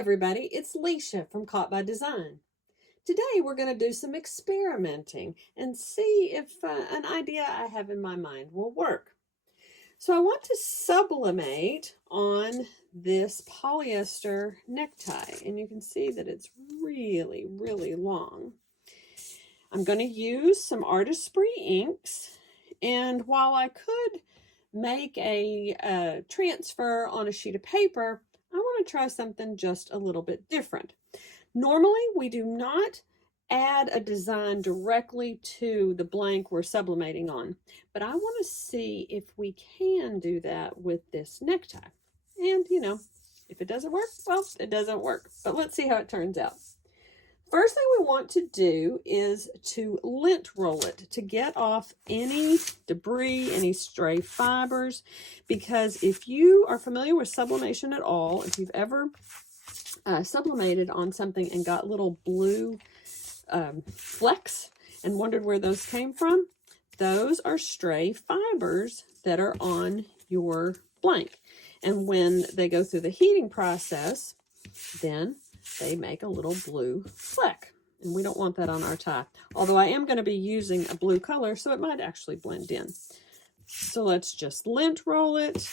everybody, it's Leisha from Caught by Design. Today we're going to do some experimenting and see if an idea I have in my mind will work. So I want to sublimate on this polyester necktie, and you can see that it's really, really long. I'm going to use some Artesprix inks, and while I could make a transfer on a sheet of paper, I want to try something just a little bit different. Normally, we do not add a design directly to the blank we're sublimating on, but I want to see if we can do that with this necktie. And, if it doesn't work, well, it doesn't work. But let's see how it turns out. First thing we want to do is to lint roll it to get off any debris, any stray fibers, because if you are familiar with sublimation at all, if you've ever sublimated on something and got little blue flecks and wondered where those came from, those are stray fibers that are on your blank. And when they go through the heating process, then they make a little blue fleck, and we don't want that on our tie. Although I am going to be using a blue color, so it might actually blend in. So let's just lint roll it.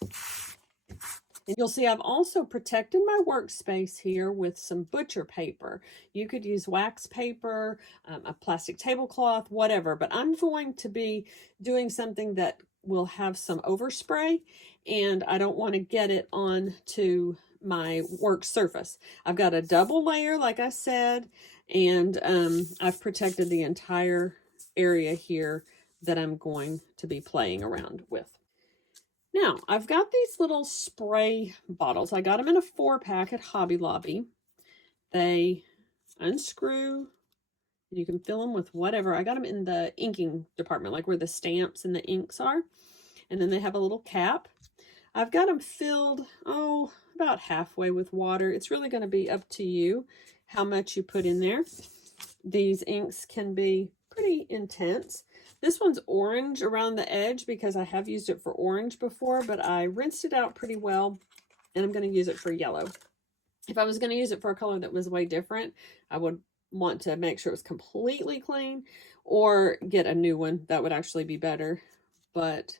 And you'll see I've also protected my workspace here with some butcher paper. You could use wax paper, a plastic tablecloth, whatever, but I'm going to be doing something that will have some overspray, and I don't want to get it onto my work surface. I've got a double layer, like I said, and I've protected the entire area here that I'm going to be playing around with. Now, I've got these little spray bottles. I got them in a 4-pack at Hobby Lobby. They unscrew. You can fill them with whatever. I got them in the inking department, like where the stamps and the inks are. And then they have a little cap. I've got them filled, about halfway with water. It's really going to be up to you how much you put in there. These inks can be pretty intense. This one's orange around the edge because I have used it for orange before, but I rinsed it out pretty well, and I'm going to use it for yellow. If I was going to use it for a color that was way different, I would want to make sure it was completely clean or get a new one. That would actually be better, but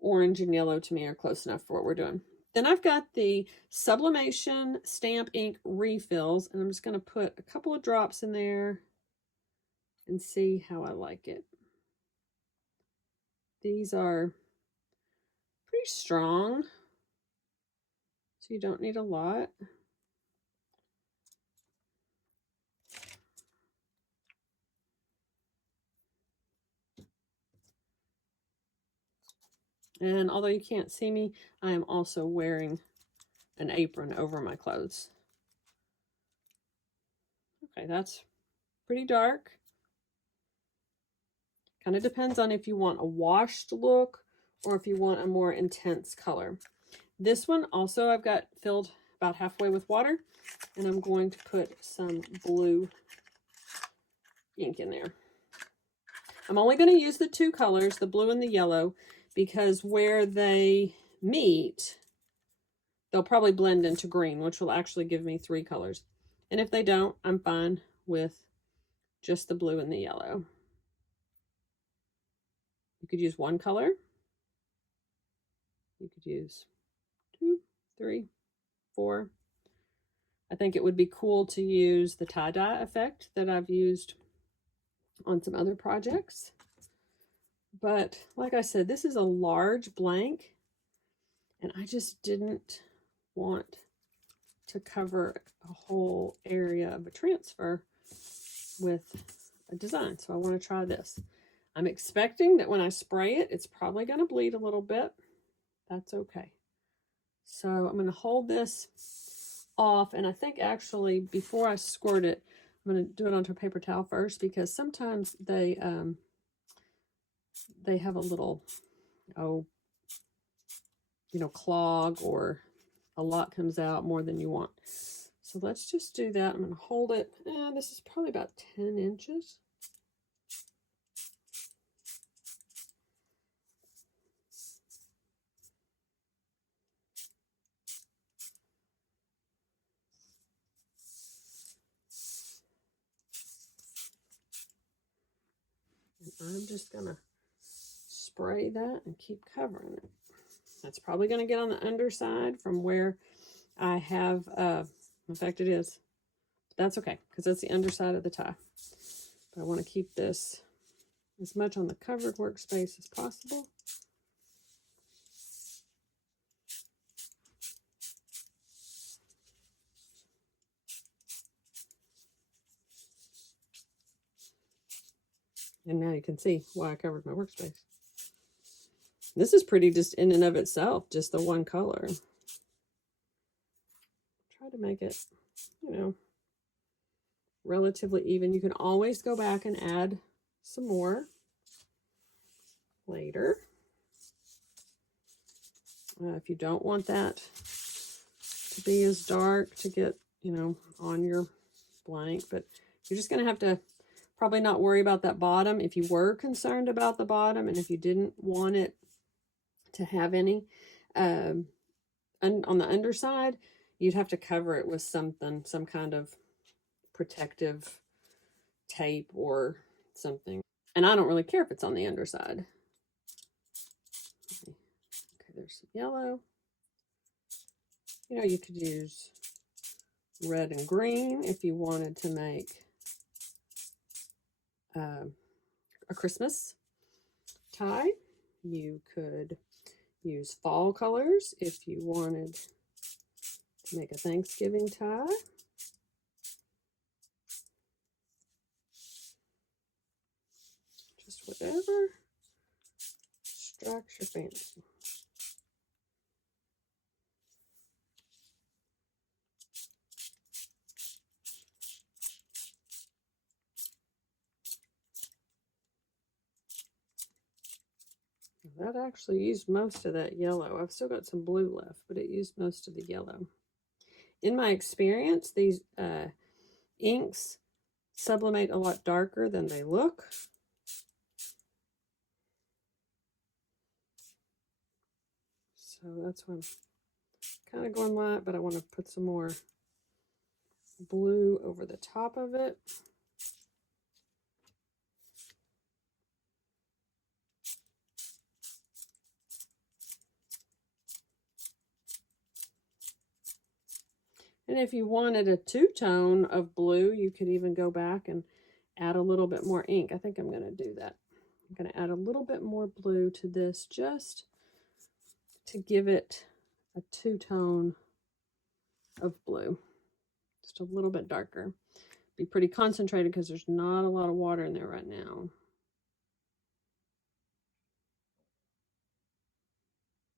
orange and yellow to me are close enough for what we're doing. Then I've got the Sublimation stamp ink refills, and I'm just going to put a couple of drops in there and see how I like it. These are pretty strong, so you don't need a lot. And although you can't see me, I am also wearing an apron over my clothes. Okay, that's pretty dark. Kind of depends on if you want a washed look or if you want a more intense color. This one also I've got filled about halfway with water, and I'm going to put some blue ink in there. I'm only going to use the 2 colors, the blue and the yellow, because where they meet, they'll probably blend into green, which will actually give me 3 colors. And if they don't, I'm fine with just the blue and the yellow. You could use 1 color. You could use 2, 3, 4. I think it would be cool to use the tie-dye effect that I've used on some other projects. But like I said, this is a large blank, and I just didn't want to cover a whole area of a transfer with a design. So I want to try this. I'm expecting that when I spray it, it's probably going to bleed a little bit. That's okay. So I'm going to hold this off, and I think actually before I squirt it, I'm going to do it onto a paper towel first, because sometimes they have a little, clog, or a lot comes out more than you want. So let's just do that. I'm going to hold it. This is probably about 10 inches. I'm just gonna spray that and keep covering it. That's probably gonna get on the underside from where I have, in fact it is. That's okay, because that's the underside of the tie. But I want to keep this as much on the covered workspace as possible. And now you can see why I covered my workspace. This is pretty just in and of itself, just the one color. Try to make it, you know, relatively even. You can always go back and add some more later. If you don't want that to be as dark to get, you know, on your blank, but you're just going to have to probably not worry about that bottom. If you were concerned about the bottom and if you didn't want it to have any on the underside, you'd have to cover it with something, some kind of protective tape or something. And I don't really care if it's on the underside. Okay, there's some yellow. You know, you could use red and green if you wanted to make a Christmas tie. You could use fall colors if you wanted to make a Thanksgiving tie. Just whatever strikes your fancy. That actually used most of that yellow. I've still got some blue left, but it used most of the yellow. In my experience, these inks sublimate a lot darker than they look. So that's why I'm kind of going light, but I want to put some more blue over the top of it. And if you wanted a two-tone of blue, you could even go back and add a little bit more ink. I think I'm going to do that. I'm going to add a little bit more blue to this just to give it a two-tone of blue. Just a little bit darker. Be pretty concentrated because there's not a lot of water in there right now.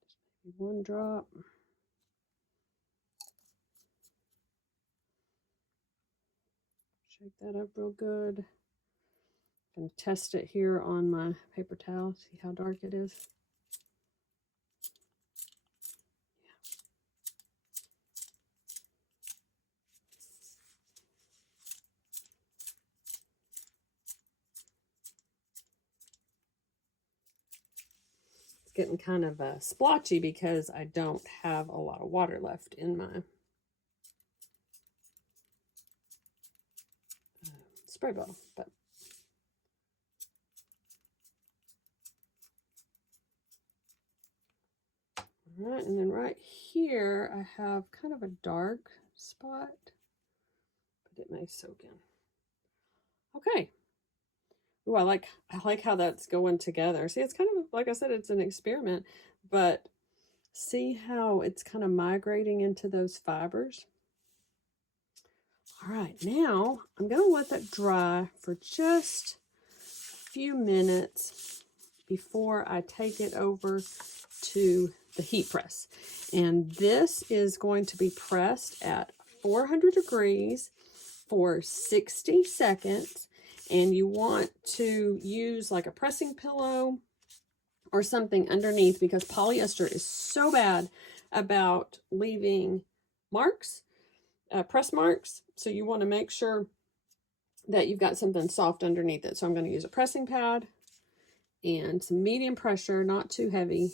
Just maybe one drop. Shake that up real good. I'm going to test it here on my paper towel, see how dark it is. It's getting kind of splotchy because I don't have a lot of water left in my spray bottle, but all right, and then right here I have kind of a dark spot, but it may soak in. Okay. Ooh, I like how that's going together. See, it's kind of like I said, it's an experiment, but see how it's kind of migrating into those fibers. All right, now I'm going to let that dry for just a few minutes before I take it over to the heat press. And this is going to be pressed at 400 degrees for 60 seconds. And you want to use like a pressing pillow or something underneath because polyester is so bad about leaving marks, press marks. So you want to make sure that you've got something soft underneath it. So I'm going to use a pressing pad and some medium pressure, not too heavy,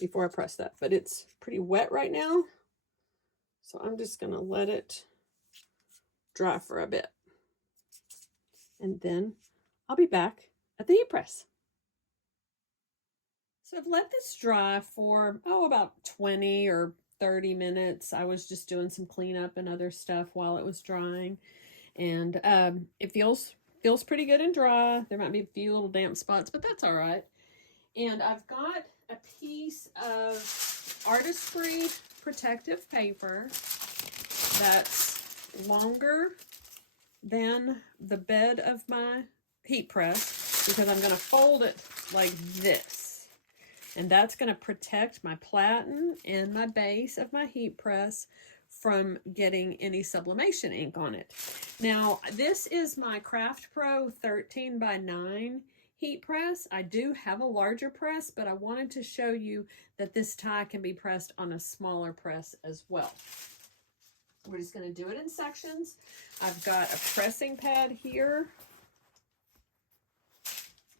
before I press that. But it's pretty wet right now, so I'm just going to let it dry for a bit. And then I'll be back at the heat press. So I've let this dry for, about 20 or 30 minutes. I was just doing some cleanup and other stuff while it was drying. And it feels pretty good and dry. There might be a few little damp spots, but that's all right. And I've got a piece of Artesprix protective paper that's longer than the bed of my heat press because I'm going to fold it like this. And that's going to protect my platen and my base of my heat press from getting any sublimation ink on it. Now, this is my Craft Pro 13 by 9 heat press. I do have a larger press, but I wanted to show you that this tie can be pressed on a smaller press as well. We're just going to do it in sections. I've got a pressing pad here.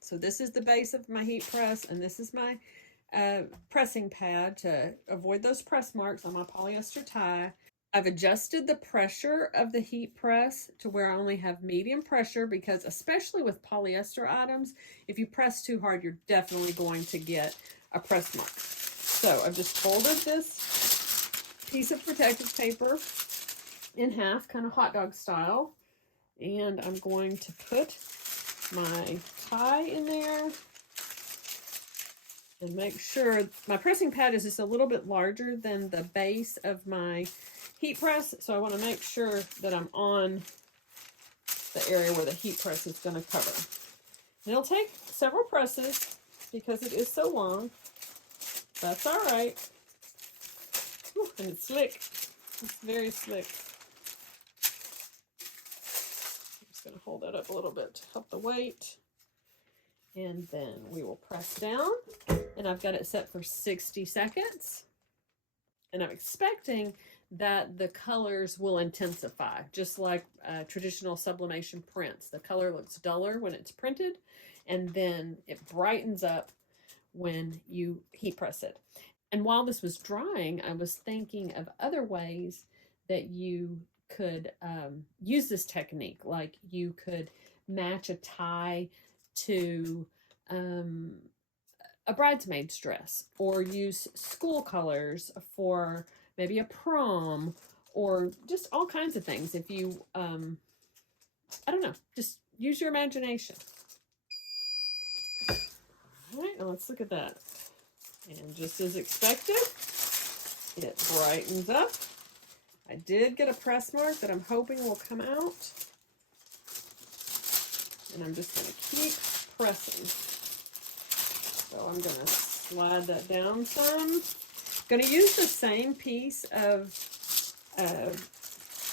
So this is the base of my heat press, and this is my pressing pad to avoid those press marks on my polyester tie. I've adjusted the pressure of the heat press to where I only have medium pressure because especially with polyester items, if you press too hard, you're definitely going to get a press mark. So I've just folded this piece of protective paper in half, kind of hot dog style, and I'm going to put my tie in there and make sure my pressing pad is just a little bit larger than the base of my heat press, so I want to make sure that I'm on the area where the heat press is going to cover. And it'll take several presses because it is so long. That's all right. Ooh, and it's slick. It's very slick. I'm just going to hold that up a little bit to help the weight. And then we will press down. And I've got it set for 60 seconds. And I'm expecting that the colors will intensify, just like traditional sublimation prints. The color looks duller when it's printed, and then it brightens up when you heat press it. And while this was drying, I was thinking of other ways that you could use this technique. Like you could match a tie to a bridesmaid's dress, or use school colors for maybe a prom, or just all kinds of things. If you, I don't know, just use your imagination. All right, now let's look at that. And just as expected, it brightens up. I did get a press mark that I'm hoping will come out. And I'm just going to keep pressing. So I'm going to slide that down some. Going to use the same piece of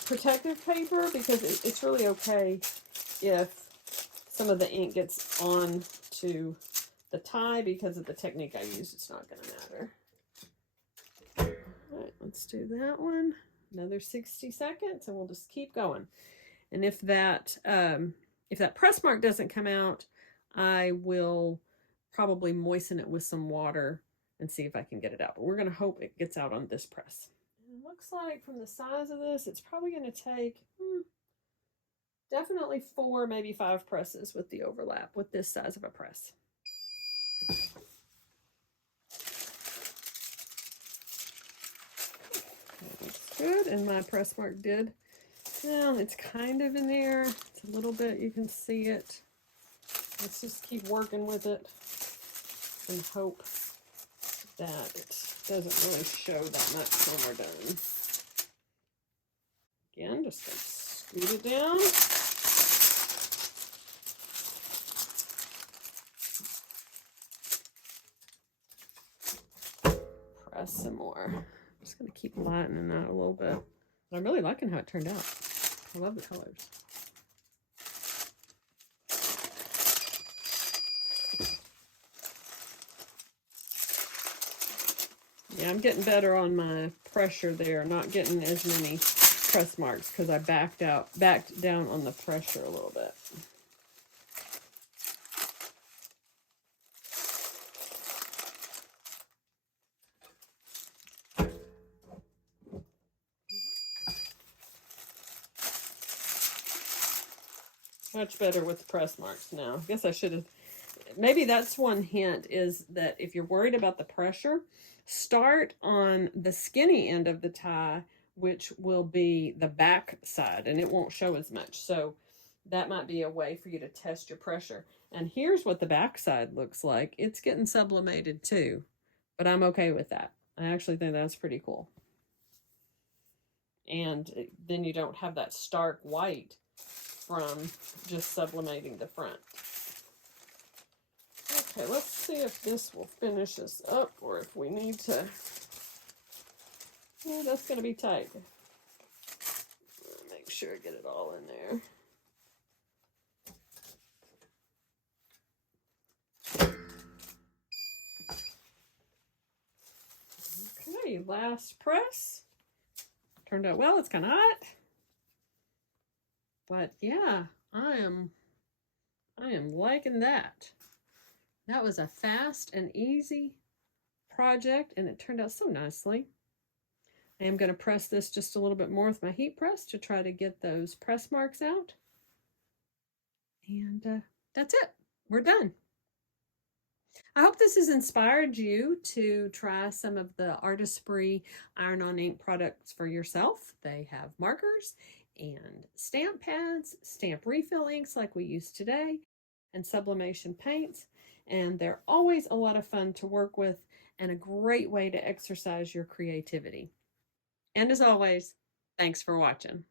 protective paper because it's really okay if some of the ink gets on to the tie. Because of the technique I use, it's not going to matter. All right, let's do that one. Another 60 seconds, and we'll just keep going. And if that press mark doesn't come out, I will probably moisten it with some water and see if I can get it out. But we're going to hope it gets out on this press. And it looks like from the size of this, it's probably going to take definitely 4, maybe 5 presses with the overlap with this size of a press. That's good. And my press mark did. Well, it's kind of in there. It's a little bit, you can see it. Let's just keep working with it and hope that it doesn't really show that much when we're done. Again, just gonna scoot it down. Press some more. I'm just gonna keep lightening that a little bit. But I'm really liking how it turned out. I love the colors. Yeah, I'm getting better on my pressure there, not getting as many press marks because I backed down on the pressure a little bit. Much better with the press marks now. I guess I should have maybe that's one hint, is that if you're worried about the pressure, start on the skinny end of the tie, which will be the back side, and it won't show as much. So that might be a way for you to test your pressure. And here's what the back side looks like. It's getting sublimated too, but I'm okay with that. I actually think that's pretty cool. And then you don't have that stark white from just sublimating the front. Okay, let's see if this will finish us up or if we need to. Yeah, that's going to be tight. Make sure I get it all in there. Okay, last press. Turned out well. It's kind of hot. But yeah, I am liking that. That was a fast and easy project, and it turned out so nicely. I am going to press this just a little bit more with my heat press to try to get those press marks out. And that's it. We're done. I hope this has inspired you to try some of the Artesprix iron-on ink products for yourself. They have markers and stamp pads, stamp refill inks like we use today, and sublimation paints. And they're always a lot of fun to work with and a great way to exercise your creativity. And as always, thanks for watching.